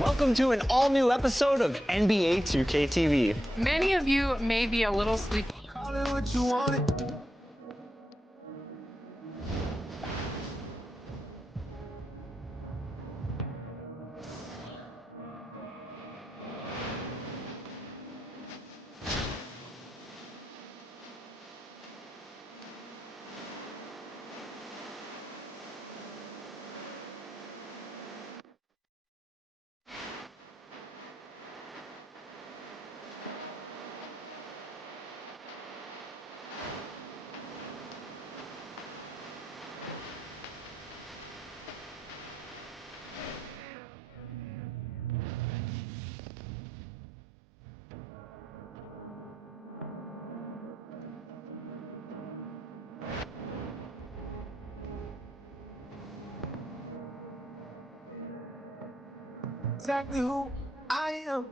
Welcome to an all-new episode of NBA 2K TV. Many of you may be a little sleepy. Call it what you want it. Exactly who I am.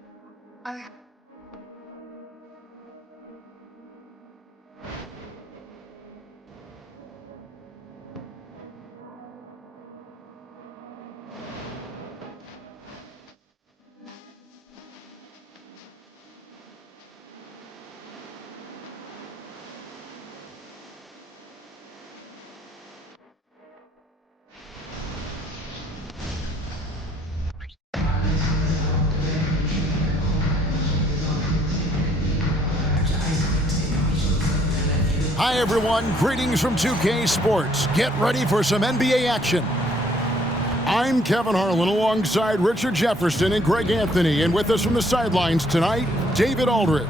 Hi everyone, greetings from 2K Sports. Get ready for some NBA action. I'm Kevin Harlan alongside Richard Jefferson and Greg Anthony, and with us from the sidelines tonight, David Aldridge.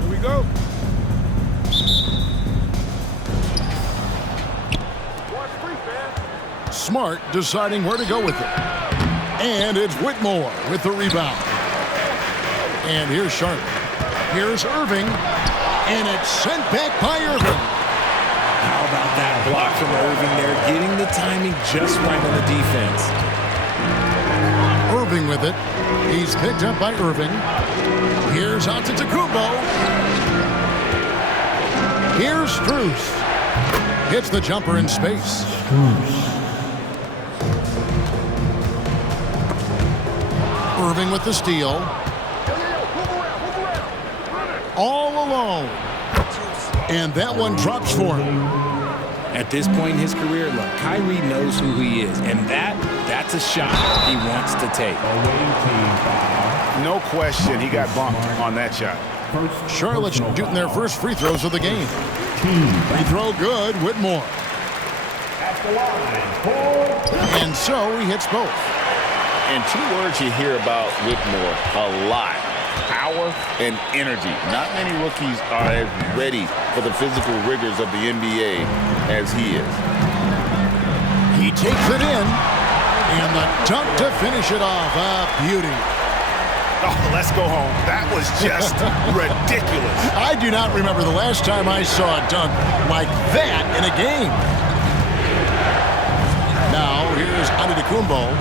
Here we go. Smart deciding where to go with it. And it's Whitmore with the rebound. And here's Charlotte. Here's Irving. And it's sent back by Irving. How about that block from Irving there, getting the timing just right on the defense. Irving with it. He's picked up by Irving. Here's Antetokounmpo. Here's Strus. Hits the jumper in space. Irving with the steal. All alone. And that one drops for him. At this point in his career, look, Kyrie knows who he is, and that's a shot he wants to take. No question, he got bumped on that shot. Charlotte shooting their first free throws of the game. Free throw good, Whitmore. And so he hits both. And two words you hear about Whitmore a lot: power and energy. Not many rookies are as ready for the physical rigors of the NBA as he is. He takes it in, and the dunk to finish it off. A beauty. Oh, let's go home. That was just ridiculous. I do not remember the last time I saw a dunk like that in a game. Now, here's Antetokounmpo.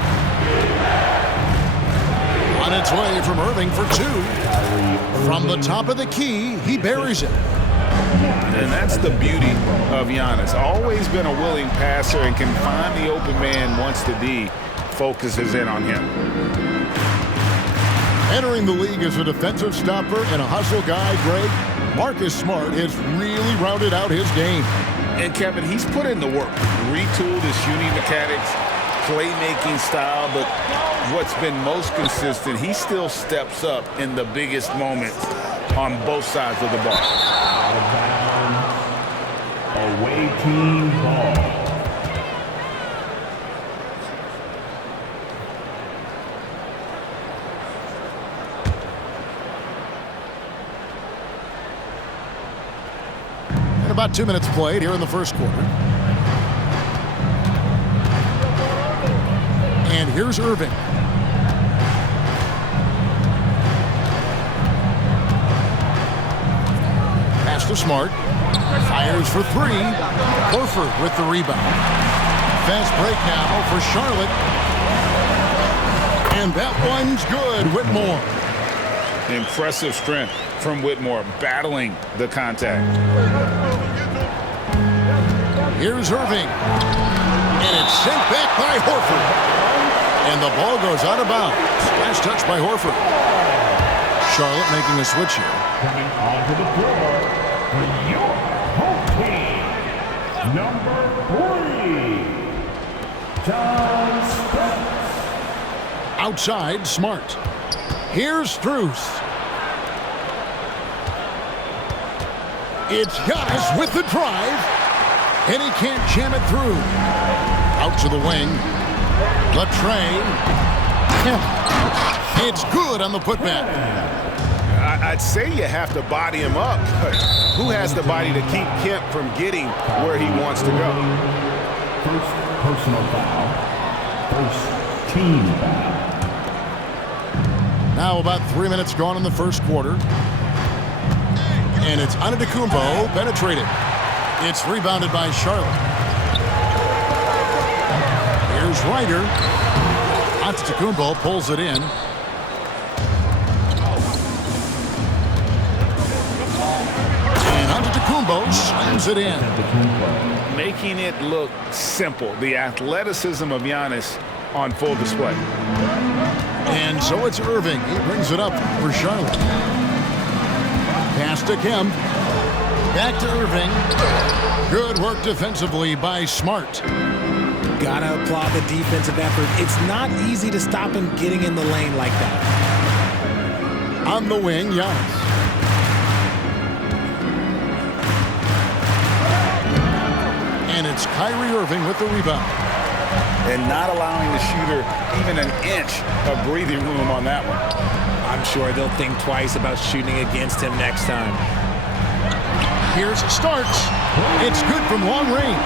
On its way from Irving for two. From the top of the key, he buries it. And that's the beauty of Giannis. Always been a willing passer and can find the open man once the D focuses in on him. Entering the league as a defensive stopper and a hustle guy, Greg, Marcus Smart has really rounded out his game. And Kevin, he's put in the work. Retooled his shooting mechanics, playmaking style, but what's been most consistent, he still steps up in the biggest moments on both sides of the ball. Out of bounds. Away team ball. And about 2 minutes played here in the first quarter. And here's Irving. Pass to Smart. Fires for three. Horford with the rebound. Fast break now for Charlotte. And that one's good, Whitmore. Impressive strength from Whitmore, battling the contact. Here's Irving. And it's sent back by Horford. And the ball goes out of bounds. Last touch by Horford. Charlotte making a switch here. Coming onto the floor for your home team, number 3, John Starks. Outside, Smart. Here's Strus. It's Giannis with the drive. And he can't jam it through. Out to the wing. Latrey. It's good on the putback. I'd say you have to body him up, but who has the body to keep Kemp from getting where he wants to go? First personal foul. First team foul. Now about 3 minutes gone in the first quarter. And it's Antetokounmpo penetrated. It's rebounded by Charlotte. Here's Ryder. Antetokounmpo pulls it in. And Antetokounmpo slams it in. Making it look simple. The athleticism of Giannis on full display. And so it's Irving. He brings it up for Charlotte. Pass to Kemp. Back to Irving. Good work defensively by Smart. Gotta applaud the defensive effort. It's not easy to stop him getting in the lane like that. On the wing, Giannis. And it's Kyrie Irving with the rebound. And not allowing the shooter even an inch of breathing room on that one. I'm sure they'll think twice about shooting against him next time. Here's Starks. It's good from long range.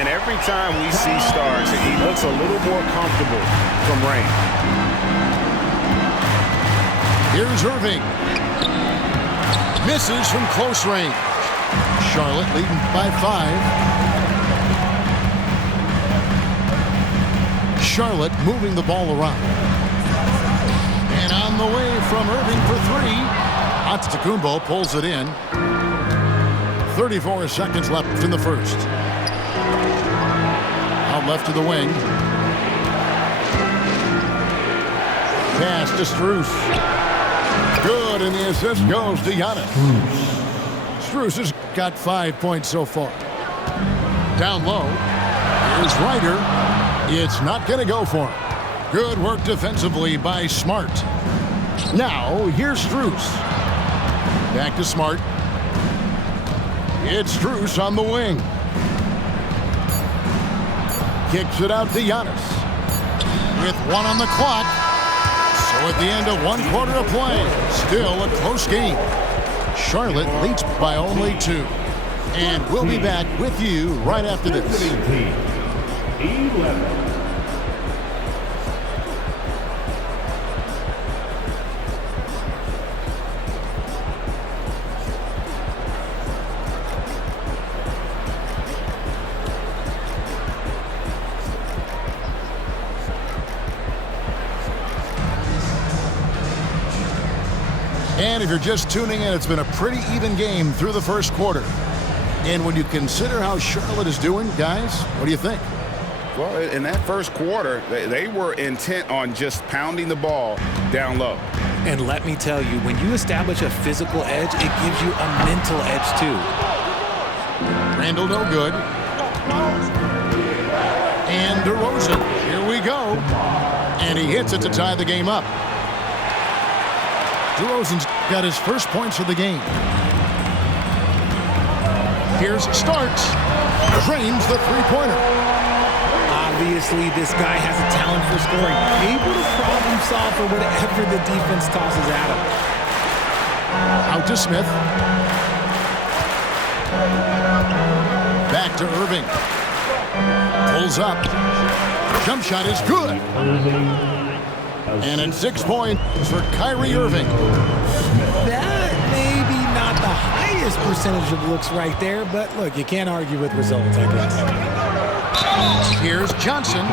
And every time we see Starks, he looks a little more comfortable from range. Here's Irving. Misses from close range. Charlotte leading by 5. Charlotte moving the ball around. And on the way from Irving for 3. Antetokounmpo pulls it in. 34 seconds left in the first. Out left to the wing. Pass to Strus. Good, and the assist goes to Giannis. Strus has got 5 points so far. Down low. Here's Ryder. It's not going to go for him. Good work defensively by Smart. Now, here's Strus. Back to Smart. It's Strus on the wing. Kicks it out to Giannis. With 1 on the clock. So at the end of 1 quarter of play, still a close game. Charlotte leads by only 2. And we'll be back with you right after this. 11. And if you're just tuning in, it's been a pretty even game through the first quarter. And when you consider how Charlotte is doing, guys, what do you think? Well, in that first quarter, they were intent on just pounding the ball down low. And let me tell you, when you establish a physical edge, it gives you a mental edge too. Randall no good. And DeRozan, here we go. And he hits it to tie the game up. DeRozan's got his first points of the game. Here's Starks. Drains the three-pointer. Obviously, this guy has a talent for scoring. Able to problem solve for whatever the defense tosses at him. Out to Smith. Back to Irving. Pulls up. Jump shot is good. And it's 6 points for Kyrie Irving. That may be not the highest percentage of looks right there, but look, you can't argue with results, I guess. Here's Johnson.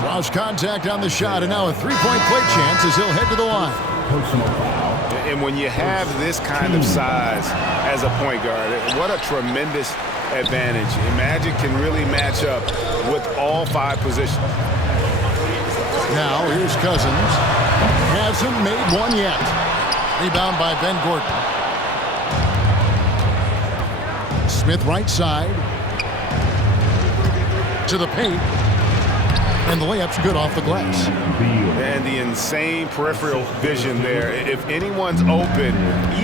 Draws contact on the shot, and now a three-point play chance as he'll head to the line. personal foul. And when you have this kind of size as a point guard, what a tremendous advantage. And Magic can really match up with all 5 positions. Now here's Cousins. Hasn't made one yet. Rebound by Ben Gordon. Smith right side. To the paint. And the layup's good off the glass. And the insane peripheral vision there. If anyone's open,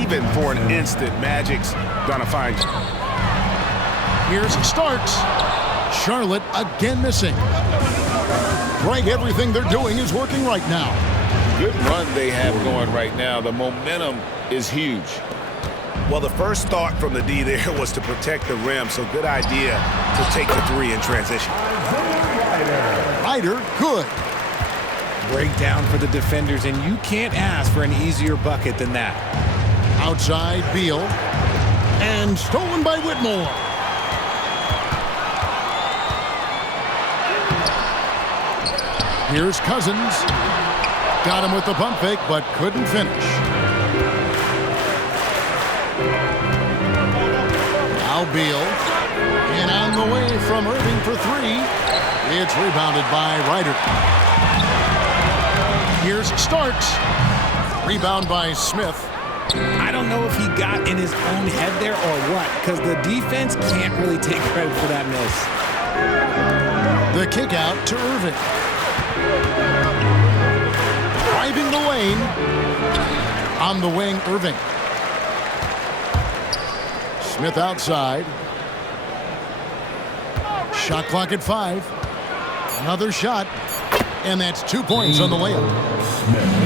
even for an instant, Magic's gonna find you. Here's Starks. Charlotte again missing. Greg, everything they're doing is working right now. Good run they have going right now. The momentum is huge. Well, the first thought from the D there was to protect the rim, so good idea to take the 3 in transition. Ryder, good. Breakdown for the defenders, and you can't ask for an easier bucket than that. Outside, Beal. And stolen by Whitmore. Here's Cousins. Got him with the pump fake, but couldn't finish. Now Beal. And on the way from Irving for 3. It's rebounded by Ryder. Here's Starks. Rebound by Smith. I don't know if he got in his own head there or what, because the defense can't really take credit for that miss. The kick out to Irving. Driving the lane. On the wing, Irving. Smith outside. Shot clock at 5. Another shot. And that's 2 points on the layup.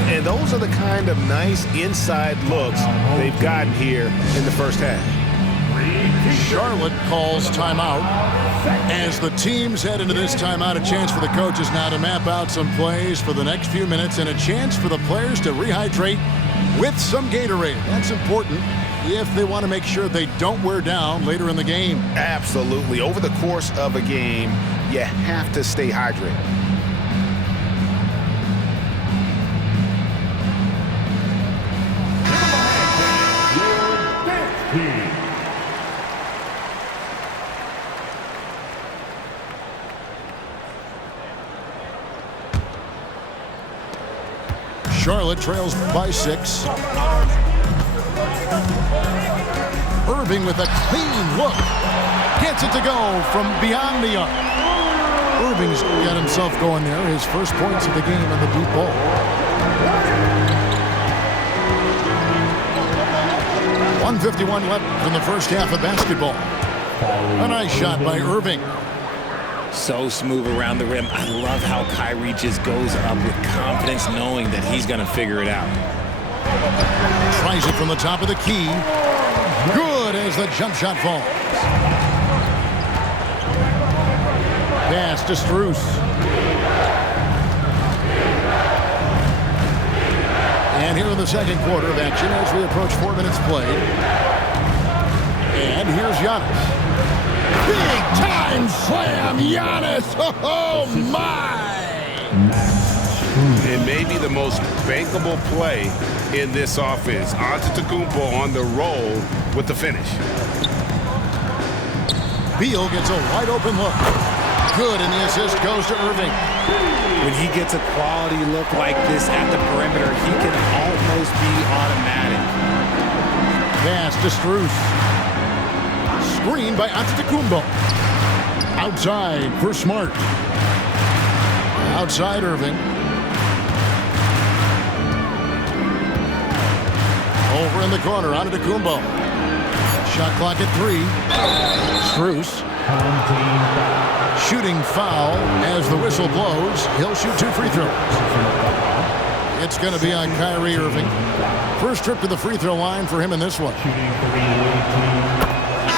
And those are the kind of nice inside looks they've gotten here in the first half. Charlotte calls timeout. As the teams head into this timeout, a chance for the coaches now to map out some plays for the next few minutes and a chance for the players to rehydrate with some Gatorade. That's important if they want to make sure they don't wear down later in the game. Absolutely. Over the course of a game, you have to stay hydrated. Charlotte trails by 6. Irving with a clean look. Gets it to go from beyond the arc. Irving's got himself going there. His first points of the game on the deep ball. .151 left in the first half of basketball. A nice shot by Irving. So smooth around the rim. I love how Kyrie just goes up with confidence knowing that he's going to figure it out. Tries it from the top of the key. Good as the jump shot falls. Pass to Strus. And here in the second quarter of action as we approach 4 minutes played. And here's Giannis. Big time slam, Giannis! Oh my! It may be the most bankable play in this offense. Antetokounmpo on the roll with the finish. Beal gets a wide open look. Good, and the assist goes to Irving. When he gets a quality look like this at the perimeter, he can almost be automatic. Pass to Strus. Screen by Antetokounmpo. Outside for Smart. Outside Irving. Over in the corner, Antetokounmpo. Shot clock at 3. Strus. Shooting foul as the whistle blows. He'll shoot 2 free throws. It's going to be on Kyrie Irving. First trip to the free throw line for him in this one.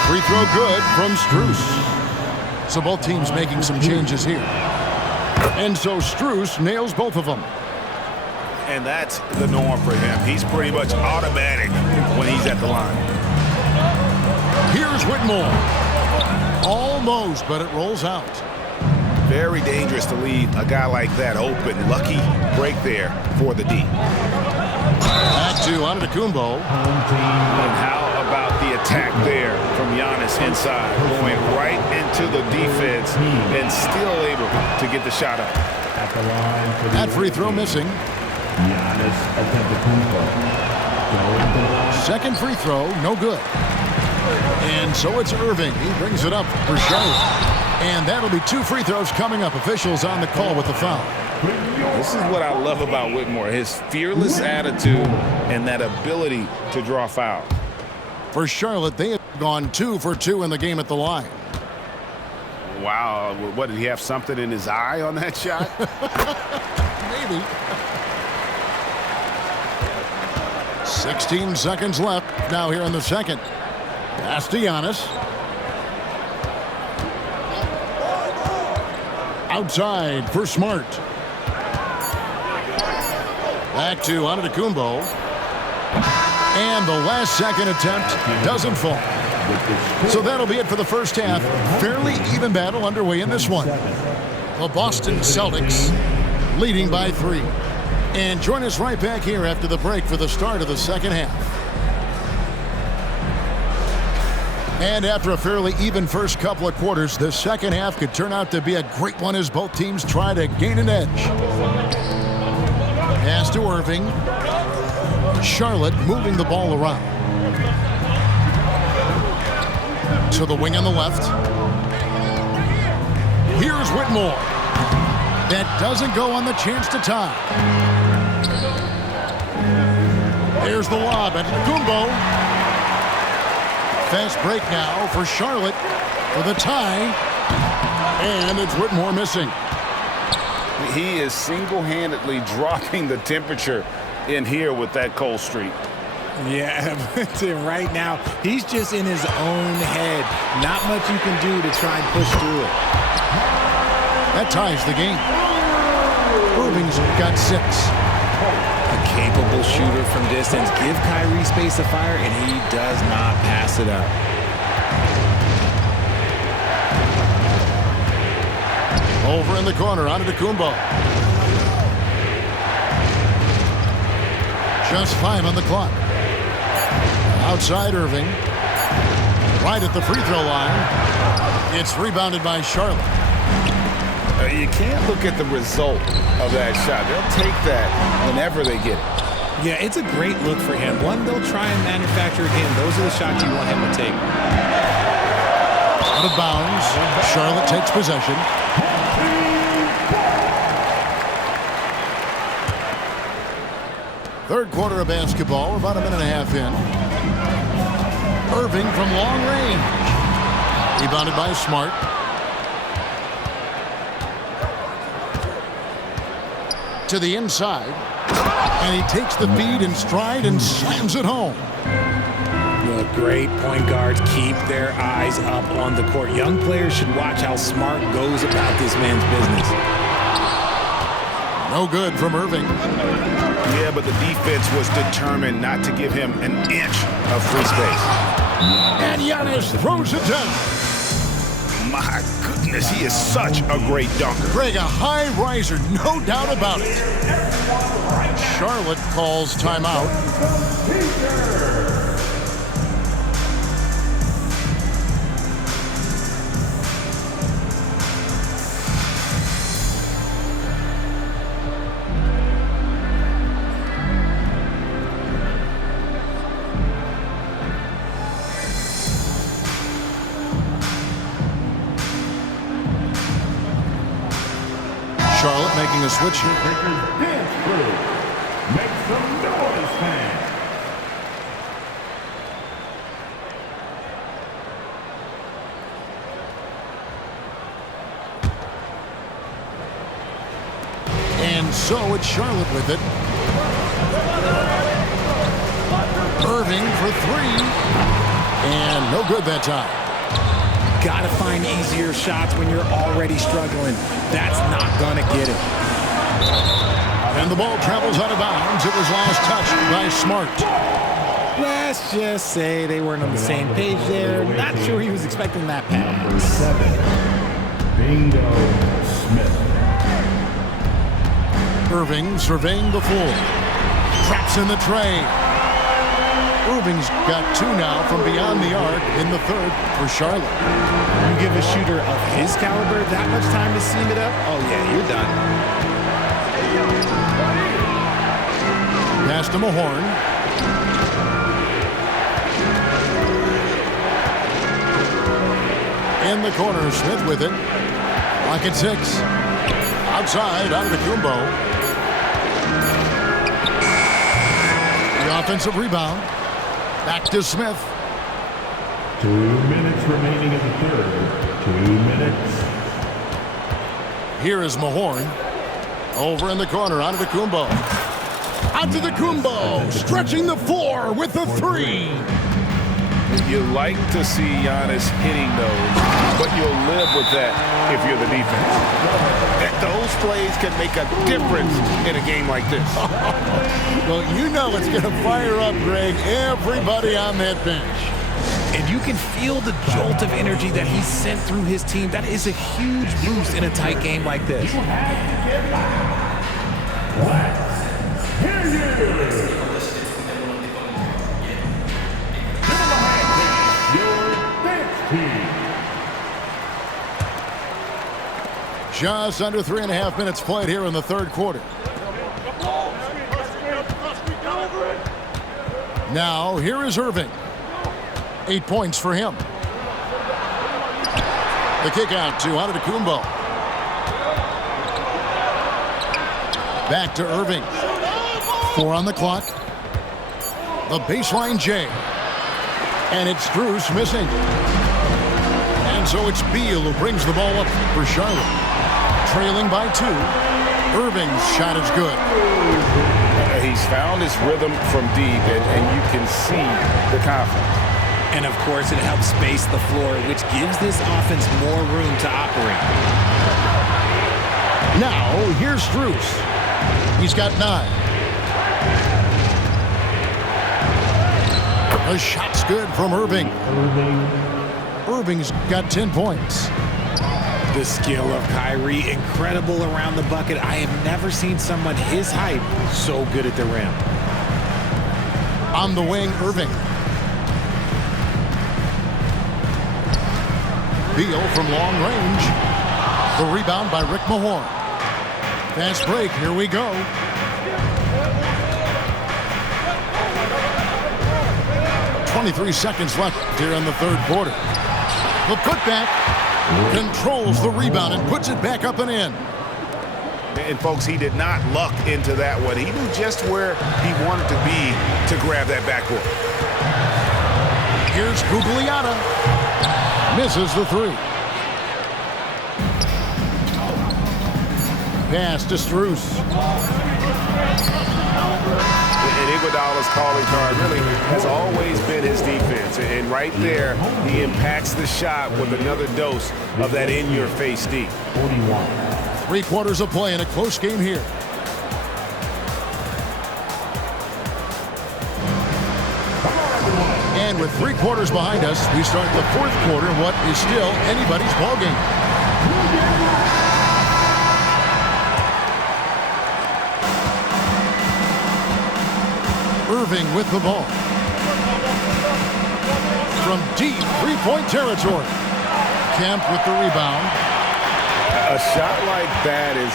Free throw good from Strus. So both teams making some changes here. And so Strus nails both of them. And that's the norm for him. He's pretty much automatic when he's at the line. Here's Whitmore. Almost, but it rolls out. Very dangerous to leave a guy like that open. Lucky break there for the D. Back to Antetokounmpo. And how about the attack there from Giannis inside, going right into the defense and still able to get the shot up. At the line for the That free throw missing. Giannis Antetokounmpo. Going to the line. Second free throw, no good. And so it's Irving. He brings it up for Charlotte. And that'll be 2 free throws coming up. Officials on the call with the foul. This is what I love about Whitmore, his fearless attitude and that ability to draw foul. For Charlotte, they have gone 2 for 2 in the game at the line. Wow, what, did he have something in his eye on that shot? Maybe. 16 seconds left now here in the second. Pass to Giannis. Outside for Smart. Back to Antetokounmpo. And the last second attempt doesn't fall. So that'll be it for the first half. Fairly even battle underway in this one. The Boston Celtics leading by 3. And join us right back here after the break for the start of the second half. And after a fairly even first couple of quarters, the second half could turn out to be a great one as both teams try to gain an edge. Pass to Irving. Charlotte moving the ball around. To the wing on the left. Here's Whitmore. That doesn't go on the chance to tie. There's the lob at Antetokounmpo. Fast break now for Charlotte for the tie. And it's Whitmore missing. He is single-handedly dropping the temperature in here with that cold streak. Yeah, right now, he's just in his own head. Not much you can do to try and push through it. That ties the game. Irving's got 6. A capable shooter from distance. Give Kyrie space to fire, and he does not pass it up. Over in the corner, Antetokounmpo. Just 5 on the clock. Outside Irving. Right at the free throw line. It's rebounded by Charlotte. You can't look at the result of that shot. They'll take that whenever they get it. Yeah, it's a great look for him. One they'll try and manufacture again. Those are the shots you want him to take. Out of bounds. Charlotte takes possession. Third quarter of basketball, about a minute and a half in. Irving from long range. Rebounded by Smart. To the inside. And he takes the feed in stride and slams it home. The great point guards keep their eyes up on the court. Young players should watch how Smart goes about this man's business. No good from Irving. Yeah, but the defense was determined not to give him an inch of free space. And Giannis throws it down. My goodness, he is such a great dunker. Greg, a high riser, no doubt about it. Charlotte calls timeout. Charlotte making a switch here. Dance crew. Make some noise, fans. And so it's Charlotte with it. Irving for 3. And no good that time. Got to find easier shots when you're already struggling. That's not going to get it. And the ball travels out of bounds. It was last touched by Smart. Let's just say they weren't on the same page there. Not sure he was expecting that pass. Number 7, Bingo Smith. Irving surveying the floor. Traps in the trade. Irving's got 2 now from beyond the arc in the third for Charlotte. You give a shooter of his caliber that much time to seam it up? Oh, yeah, you're done. Pass to Mahorn. In the corner, Smith with it. Lock at 6. Outside, Antetokounmpo. The offensive rebound. Back to Smith. 2 minutes remaining in the third. 2 minutes. Here is Mahorn. Over in the corner, Antetokounmpo. Antetokounmpo stretching the floor with the 3. You like to see Giannis hitting those, but you'll live with that if you're the defense. Those plays can make a difference in a game like this. Well, you know it's going to fire up, Greg, everybody on that bench. And you can feel the jolt of energy that he sent through his team. That is a huge boost in a tight game like this. Just under 3.5 minutes played here in the third quarter. Now, here is Irving. 8 points for him. The kick out to Antetokounmpo. Back to Irving. 4 on the clock. The baseline J. And it's Strus missing. And so it's Beal who brings the ball up for Charlotte. Trailing by 2. Irving's shot is good. He's found his rhythm from deep, and you can see the confidence. And, of course, it helps space the floor, which gives this offense more room to operate. Now, here's Strus. He's got 9. The shot's good from Irving. Irving's got 10 points. The skill of Kyrie, incredible around the bucket. I have never seen someone his height so good at the rim. On the wing, Irving. Beal from long range. The rebound by Rick Mahorn. Fast break, here we go. .23 seconds left here in the third quarter. The putback controls the rebound and puts it back up and in. And, folks, he did not luck into that one. He knew just where he wanted to be to grab that backboard. Here's Gugliotta. Misses the 3. Pass to Strus. And Iguodala's calling card really has always been his defense. And right there, he impacts the shot with another dose of that in-your-face D. 3 quarters of play in a close game here. And with 3 quarters behind us, we start the fourth quarter in what is still anybody's ballgame. Irving with the ball. From deep 3-point territory. Kemp with the rebound. A shot like that is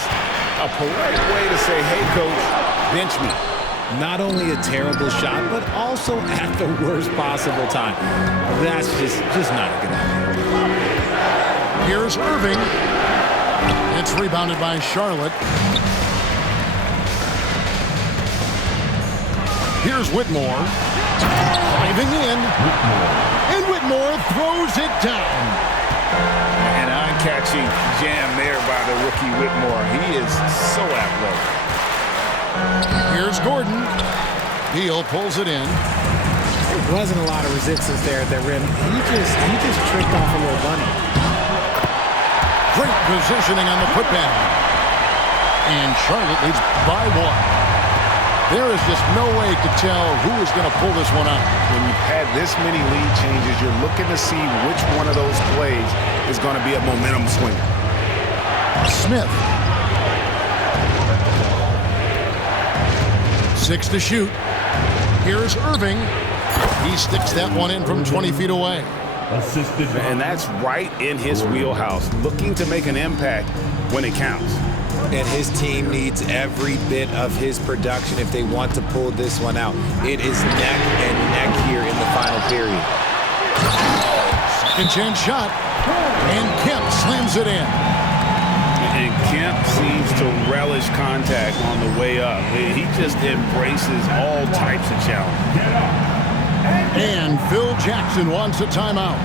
a polite way to say, hey, coach, bench me. Not only a terrible shot, but also at the worst possible time. That's just not a good idea. Here's Irving. It's rebounded by Charlotte. Here's Whitmore. Driving in. And Whitmore throws it down. An eye-catching jam there by the rookie Whitmore. He is so athletic. Here's Gordon. Beal pulls it in. There wasn't a lot of resistance there at the rim. He just tricked off a little bunny. Great positioning on the putback. And Charlotte leads by 1. There is just no way to tell who is going to pull this one out. When you've had this many lead changes, you're looking to see which one of those plays is going to be a momentum swinger. Smith. 6 to shoot. Here's Irving. He sticks that one in from 20 feet away. Assisted by And that's right in his wheelhouse, looking to make an impact when it counts. And his team needs every bit of his production if they want to pull this one out. It is neck and neck here in the final period. Second chance shot. And Kemp slams it in. And Kemp seems to relish contact on the way up. He just embraces all types of challenges. get up. And Phil Jackson wants a timeout.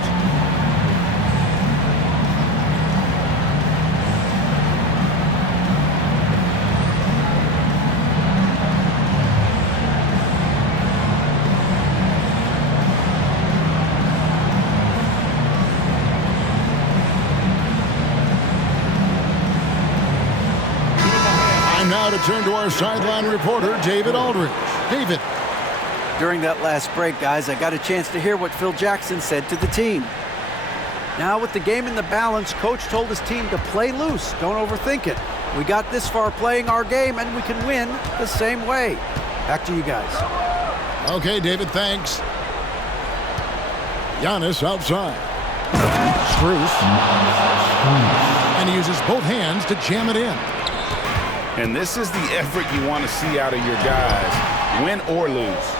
Time now to turn to our sideline reporter, David Aldridge. David. During that last break, guys, I got a chance to hear what Phil Jackson said to the team. Now, with the game in the balance, Coach told his team to play loose. Don't overthink it. We got this far playing our game, and we can win the same way. Back to you guys. Okay, David, thanks. Giannis outside. Strus. And he uses both hands to jam it in. And this is the effort you want to see out of your guys, win or lose.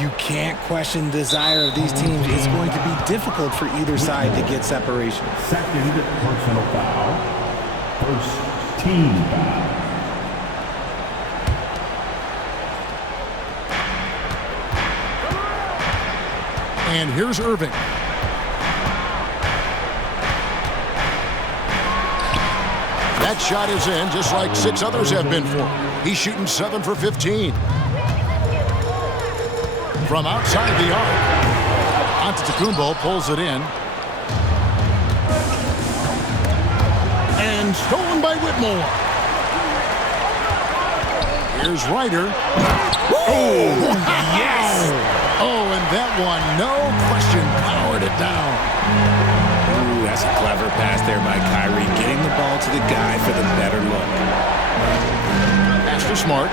You can't question the desire of these teams. It's going to be difficult for either side to get separation. Second personal foul. First team foul. And here's Irving. That shot is in, just like 6 others have been for him. He's shooting 7 for 15. From outside the arc, Antetokounmpo pulls it in. And stolen by Whitmore. Here's Ryder. Oh, yes! Oh, and that one, no question, powered it down. Ooh, that's a clever pass there by Kyrie, getting the ball to the guy for the better look. Pass to Smart.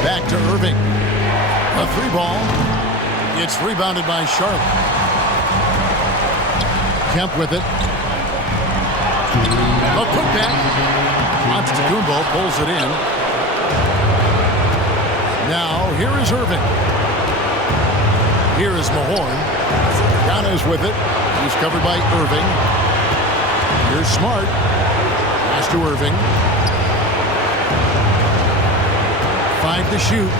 Back to Irving. A 3-ball. It's rebounded by Charlotte. Kemp with it. A putback. Antetokounmpo pulls it in. Now, here is Irving. Here is Mahorn. Giannis with it. He's covered by Irving. Here's Smart. Pass to Irving. 5 to shoot.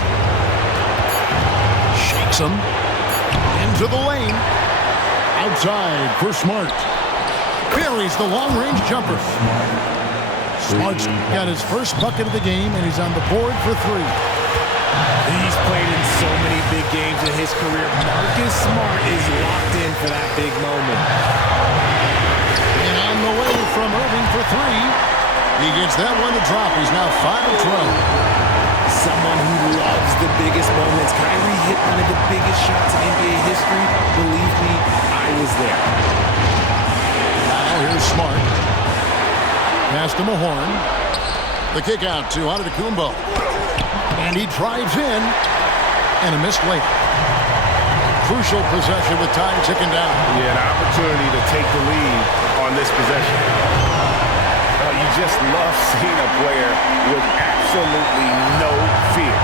Shakes him. Into the lane. Outside for Smart. Buries the long-range jumper. Smart's got his first bucket of the game, and he's on the board for 3. He's played in so many big games in his career. Marcus Smart is locked in for that big moment. And on the way from Irving for 3. He gets that one to drop. He's now 5 of 12. Someone who loves the biggest moments. Kyrie hit one of the biggest shots in NBA history. Believe me, I was there. Now here's Smart. Pass to Mahorn. The kick out to Antetokounmpo. And he drives in. And a missed layup. Crucial possession with time ticking down. Yeah, an opportunity to take the lead on this possession. You just love seeing a player with absolutely no fear.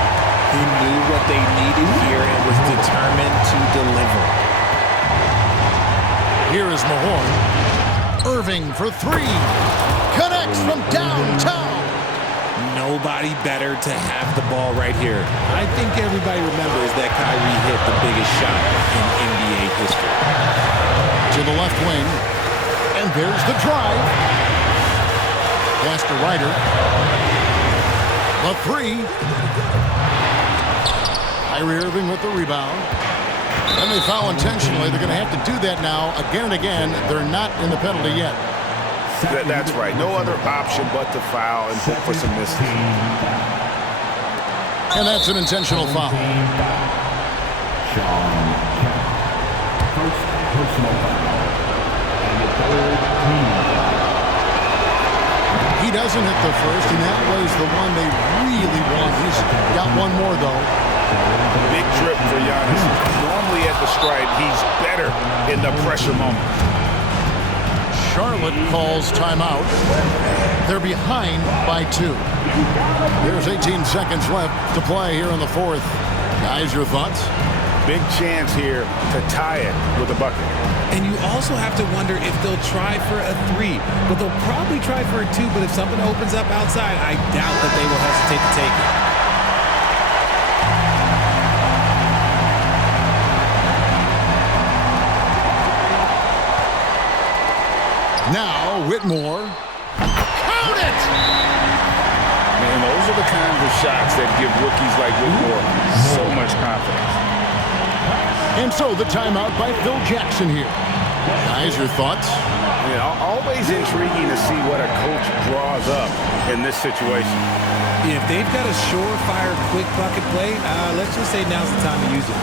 He knew what they needed here and was determined to deliver. Here is Mahorn. Irving for 3. Connects from downtown. Nobody better to have the ball right here. I think everybody remembers that Kyrie hit the biggest shot in NBA history. To the left wing. And there's the drive. Pass to Ryder. The 3. Kyrie Irving with the rebound. And they foul intentionally. They're going to have to do that now again and again. They're not in the penalty yet. That's right. No other option but to foul and hope for some misses. And that's an intentional foul. Sean Kemp. First personal foul. And the third team foul. He does doesn't hit the first, and that was the one they really want. He's got one more, though. Big trip for Giannis. Normally at the stripe, he's better in the pressure moment. Charlotte calls timeout. They're behind by 2. There's 18 seconds left to play here in the fourth. Guys, your thoughts? Big chance here to tie it with a bucket. And you also have to wonder if they'll try for a 3. But they'll probably try for a 2. But if something opens up outside, I doubt that they will hesitate to take it. Now, Whitmore. Count it! Man, those are the kinds of shots that give rookies like Whitmore so much confidence. And so the timeout by Phil Jackson here. Guys, your thoughts? Yeah, always intriguing to see what a coach draws up in this situation. If they've got a surefire quick bucket play, let's just say now's the time to use it.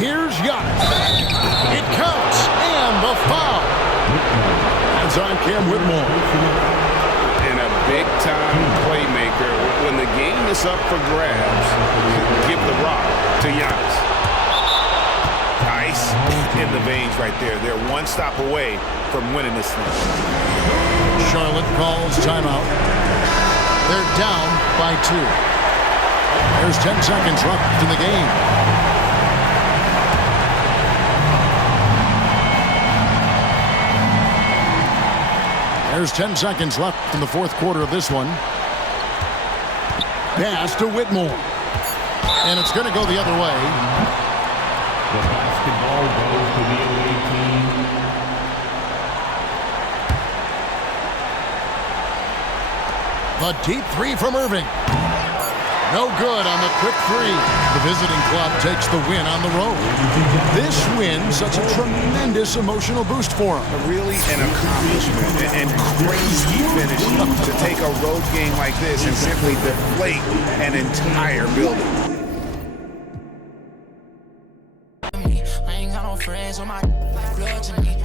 Here's Giannis. It counts, and the foul. That's on Cam Whitmore. And a big-time playmaker. When the game is up for grabs, give the rock to Giannis. Ice in the veins right there. They're one stop away from winning this thing. Charlotte calls timeout. They're down by 2. There's 10 seconds left in the game. There's 10 seconds left in the fourth quarter of this one. Pass to Whitmore. And it's going to go the other way. The basketball goes to the away team. A deep 3 from Irving. No good on the quick 3. The visiting club takes the win on the road. This win sets a tremendous emotional boost for them. Really an accomplishment and crazy finish to take a road game like this and simply deflate an entire building. I ain't got no friends on my blood to me.